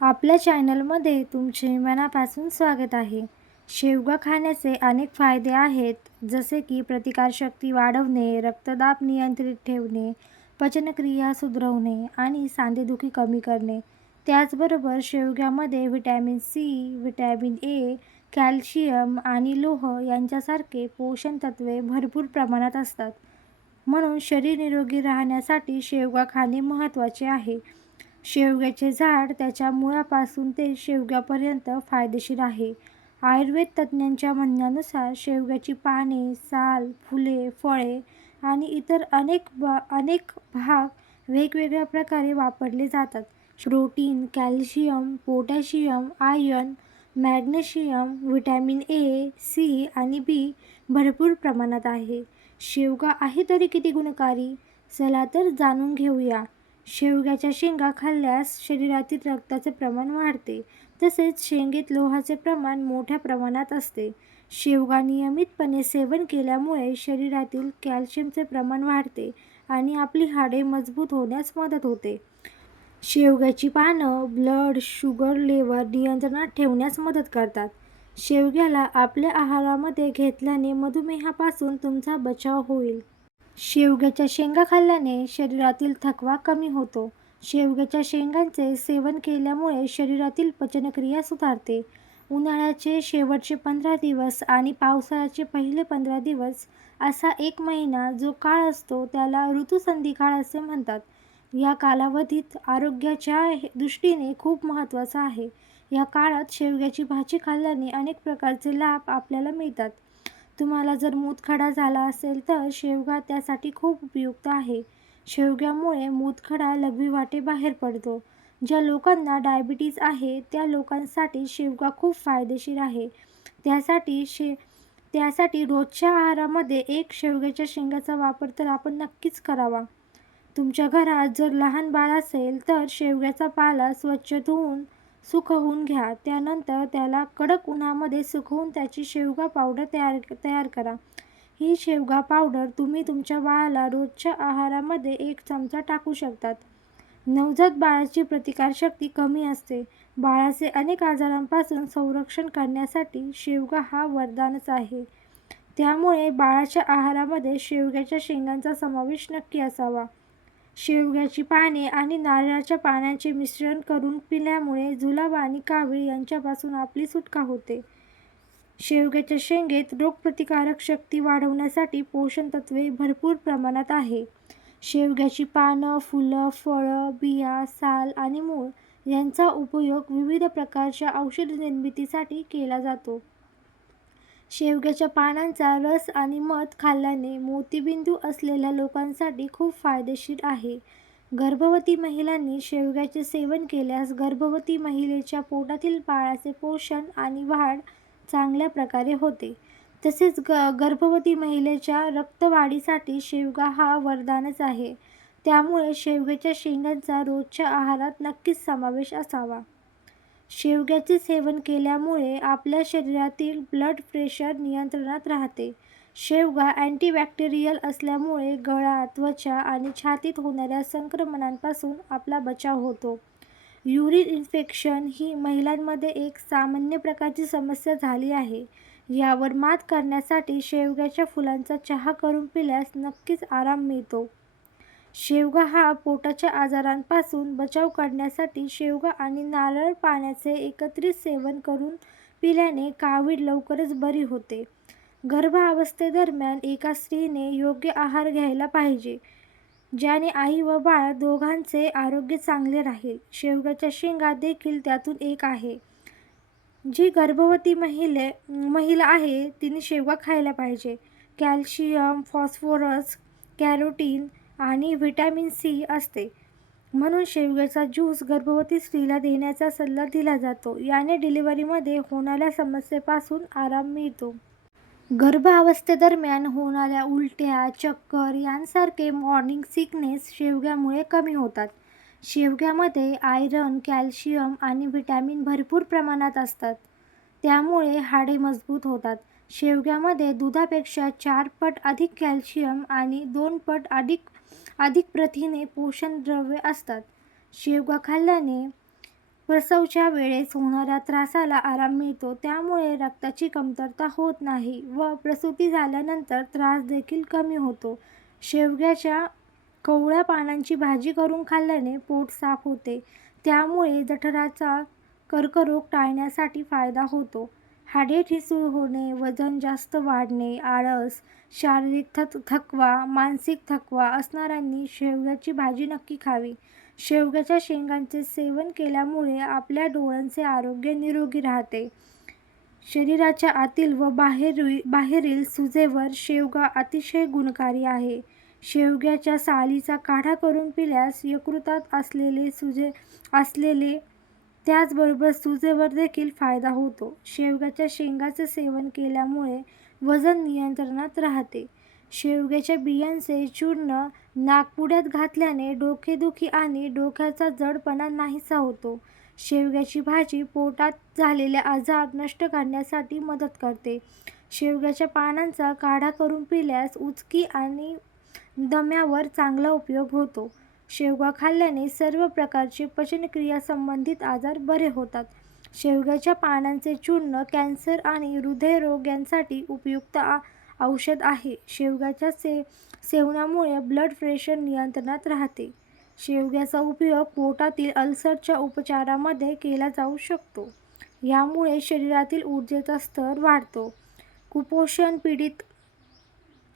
आपल्या चॅनलमध्ये तुमचे मनापासून स्वागत आहे. शेवगा खाण्याचे अनेक फायदे आहेत जसे की प्रतिकारशक्ती वाढवणे रक्तदाब नियंत्रित ठेवणे पचनक्रिया सुधरवणे आणि सांधेदुखी कमी करणे. त्याचबरोबर शेवग्यामध्ये vitamin C vitamin A calcium आणि लोह यांच्यासारखे पोषण तत्वे भरपूर प्रमाणात असतात. म्हणून शरीर निरोगी राहण्यासाठी शेवगा खाणे महत्त्वाचे आहे. शेवग्याचे झाड त्याच्या मुळापासून ते शेवग्यापर्यंत फायदेशीर आहे. आयुर्वेद तज्ज्ञांच्या म्हणण्यानुसार शेवग्याची पाने साल फुले फळे आणि इतर अनेक ब अनेक भाग वेगवेगळ्या प्रकारे वापरले जातात. Protein calcium potassium iron magnesium vitamin A C आणि बी भरपूर प्रमाणात आहे. शेवगा आहे तरी किती गुणकारी? चला तर जाणून घेऊया. शेवग्याच्या शेंगा खाल्ल्यास शरीरातील रक्ताचे प्रमाण वाढते. तसेच शेंगेत लोहाचे प्रमाण मोठ्या प्रमाणात असते. शेवगा नियमितपणे सेवन केल्यामुळे शरीरातील कॅल्शियमचे प्रमाण वाढते आणि आपली हाडे मजबूत होण्यास मदत होते. शेवग्याची पानं ब्लड शुगर लेवल नियंत्रणात ठेवण्यास मदत करतात. शेवग्याला आपल्या आहारामध्ये घेतल्याने मधुमेहापासून तुमचा बचाव होईल. शेवग्याच्या शेंगा खाल्ल्याने शरीरातील थकवा कमी होतो. शेवग्याच्या शेंगांचे सेवन केल्यामुळे शरीरातील पचनक्रिया सुधारते. उन्हाळ्याचे शेवटचे पंधरा दिवस आणि पावसाळ्याचे पहिले पंधरा दिवस असा एक महिना जो काळ असतो त्याला ऋतुसंधी काळ असे म्हणतात. या कालावधीत आरोग्याच्या दृष्टीने खूप महत्त्वाचा आहे. या काळात शेवग्याची भाजी खाल्ल्याने अनेक प्रकारचे लाभ आपल्याला मिळतात. तुम्हाला जर मूतखडा झाला असेल तर शेवगा त्यासाठी खूप उपयुक्त आहे. शेवग्यामुळे मूतखडा लघवीवाटे बाहेर पडतो. ज्या लोकांना डायबिटीज आहे त्या लोकांसाठी शेवगा खूप फायदेशीर आहे. त्यासाठी शे त्यासाठी रोजच्या आहारामध्ये एक शेवग्याच्या शेंगाचा वापर तर आपण नक्कीच करावा. तुमच्या घरात जर लहान बाळ असेल तर शेवग्याचा पाला स्वच्छ धुवून सुकवून घ्या. त्यानंतर त्याला कडक उन्हामध्ये सुकवून त्याची शेवगा पावडर तयार तयार करा. ही शेवगा पावडर तुम्ही तुमच्या बाळाला रोजच्या आहारामध्ये एक चमचा टाकू शकतात. नवजात बाळाची प्रतिकारशक्ती कमी असते. बाळाचे अनेक आजारांपासून संरक्षण करण्यासाठी शेवगा हा वरदानच आहे. त्यामुळे बाळाच्या आहारामध्ये शेवग्याच्या शेंगांचा समावेश नक्की असावा. शेवग्याची पाने आणि नारळाच्या पाण्याचे मिश्रण करून पिल्यामुळे जुलाब आणि कावीळ यांच्यापासून आपली सुटका होते. शेवग्याच्या शेंगेत रोगप्रतिकारक शक्ती वाढवण्यासाठी पोषण तत्वे भरपूर प्रमाणात आहे. शेवग्याची पानं फुलं फळं बिया साल आणि मूळ यांचा उपयोग विविध प्रकारच्या औषध निर्मितीसाठी केला जातो. शेवग्याच्या पानांचा रस आणि मध खाल्ल्याने मोतीबिंदू असलेल्या लोकांसाठी खूप फायदेशीर आहे. गर्भवती महिलांनी शेवग्याचे सेवन केल्यास गर्भवती महिलेच्या पोटातील बाळाचे पोषण आणि वाढ चांगल्या प्रकारे होते. तसेच ग गर्भवती महिलेच्या रक्तवाढीसाठी शेवगा हा वरदानच आहे. त्यामुळे शेवग्याच्या शेंगांचा रोजच्या आहारात नक्कीच समावेश असावा. शेवग्याचे सेवन केल्यामुळे आपल्या शरीरातील ब्लड प्रेशर नियंत्रणात राहते. शेवगा अँटीबॅक्टेरियल असल्यामुळे गळा त्वचा आणि छातीत होणाऱ्या संक्रमणांपासून आपला बचाव होतो. युरिन इन्फेक्शन ही महिलांमध्ये एक सामान्य प्रकारची समस्या झाली आहे. यावर मात करण्यासाठी शेवग्याच्या फुलांचा चहा करून पिल्यास नक्कीच आराम मिळतो. शेवगा हा पोटाच्या आजारांपासून बचाव करण्यासाठी शेवगा आणि नारळ पाण्याचे एकत्रित सेवन करून पिल्याने कावीळ लवकरच बरी होते. गर्भावस्थेदरम्यान एका स्त्रीने योग्य आहार घ्यायला पाहिजे ज्याने आई व बाळ दोघांचे आरोग्य चांगले राहील. शेवग्याच्या शेंगा देखील त्यातून एक आहे. जी गर्भवती महिले महिला आहे तिने शेवगा खायला पाहिजे. कॅल्शियम फॉस्फोरस कॅरोटीन आणि व्हिटॅमिन सी असते. म्हणून शेवग्याचा ज्यूस गर्भवती स्त्रीला देण्याचा सल्ला दिला जातो. याने डिलिव्हरीमध्ये होणाऱ्या समस्येपासून आराम मिळतो. गर्भावस्थेदरम्यान होणाऱ्या उलट्या चक्कर यांसारखे मॉर्निंग सिकनेस शेवग्यामुळे कमी होतात. शेवग्यामध्ये आयरन कॅल्शियम आणि व्हिटॅमिन भरपूर प्रमाणात असतात. त्यामुळे हाडे मजबूत होतात. शेवग्यामध्ये दुधापेक्षा चार पट अधिक कॅल्शियम आणि दोन पट अधिक अधिक प्रथिने पोषणद्रव्ये असतात. शेवगा खाल्ल्याने प्रसवच्या वेळेस होणाऱ्या त्रासाला आराम मिळतो. त्यामुळे रक्ताची कमतरता होत नाही व प्रसूती झाल्यानंतर त्रास देखील कमी होतो. शेवग्याच्या कवळ्या पानांची भाजी करून खाल्ल्याने पोट साफ होते. त्यामुळे जठराचा कर्करोग टाळण्यासाठी फायदा होतो. हाडे ठिसूळ होणे वजन जास्त वाढणे आळस शारीरिक थक थकवा मानसिक थकवा असणाऱ्यांनी शेवग्याची भाजी नक्की खावी. शेवग्याच्या शेंगांचे सेवन केल्यामुळे आपल्या डोळ्यांचे आरोग्य निरोगी राहते. शरीराच्या आतील व बाहेरील बाहेरील सुजेवर शेवगा अतिशय गुणकारी आहे. शेवग्याच्या सालीचा काढा करून पिल्यास यकृतात असलेले सुजे असलेले त्याचबरोबर सुजेवर देखील फायदा होतो. शेवग्याच्या शेंगाचे सेवन केल्यामुळे वजन नियंत्रणात राहते. शेवग्याच्या बियांचे चूर्ण नाकपुड्यात घातल्याने डोकेदुखी आणि डोक्याचा जडपणा नाहीसा होतो. शेवग्याची भाजी पोटात झालेले आजार नष्ट करण्यासाठी मदत करते. शेवग्याच्या पानांचा काढा करून पिल्यास उचकी आणि दम्यावर चांगला उपयोग होतो. शेवगा खाल्ल्याने सर्व प्रकारचे पचनक्रिया संबंधित आजार बरे होतात. शेवग्याच्या पानांचे चूर्ण कॅन्सर आणि हृदयरोग यांसाठी उपयुक्त आ औषध आहे. शेवग्याच्या से सेवनामुळे ब्लड प्रेशर नियंत्रणात राहते. शेवग्याचा उपयोग पोटातील अल्सरच्या उपचारामध्ये केला जाऊ शकतो. यामुळे शरीरातील ऊर्जेचा स्तर वाढतो. कुपोषण पीडित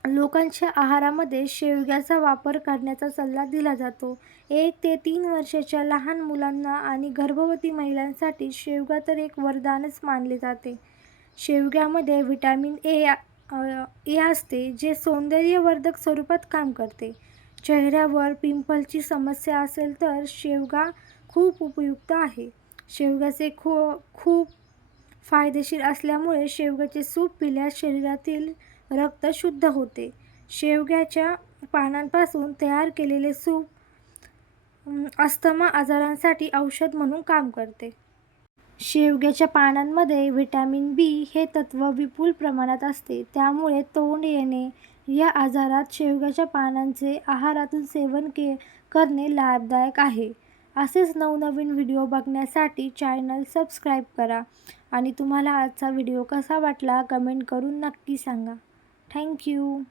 लोकांच्या आहारामध्ये शेवग्याचा वापर करण्याचा सल्ला दिला जातो. एक ते तीन वर्षाच्या लहान मुलांना आणि गर्भवती महिलांसाठी शेवगा तर एक वरदानच मानले जाते. शेवग्यामध्ये व्हिटॅमिन ए ए असते जे सौंदर्यवर्धक स्वरूपात काम करते. चेहऱ्यावर पिंपलची समस्या असेल तर शेवगा खूप उपयुक्त आहे. शेवग्याचे खू खूप फायदेशीर असल्यामुळे शेवग्याचे सूप पिल्यास शरीरातील रक्त शुद्ध होते. शेवग्याच्या पानांपासून तयार केलेले सूप अस्थमा आजारांसाठी औषध म्हणून काम करते. शेवग्याच्या पानांमध्ये व्हिटॅमिन बी हे तत्व विपुल प्रमाणात असते. त्यामुळे तोंड येणे या आजारात शेवग्याच्या पानांचे आहारातून सेवन के करणे लाभदायक आहे. असेच नवनवीन व्हिडिओ बघण्यासाठी चॅनल सबस्क्राईब करा आणि तुम्हाला आजचा व्हिडिओ कसा वाटला कमेंट करून नक्की सांगा. Thank you.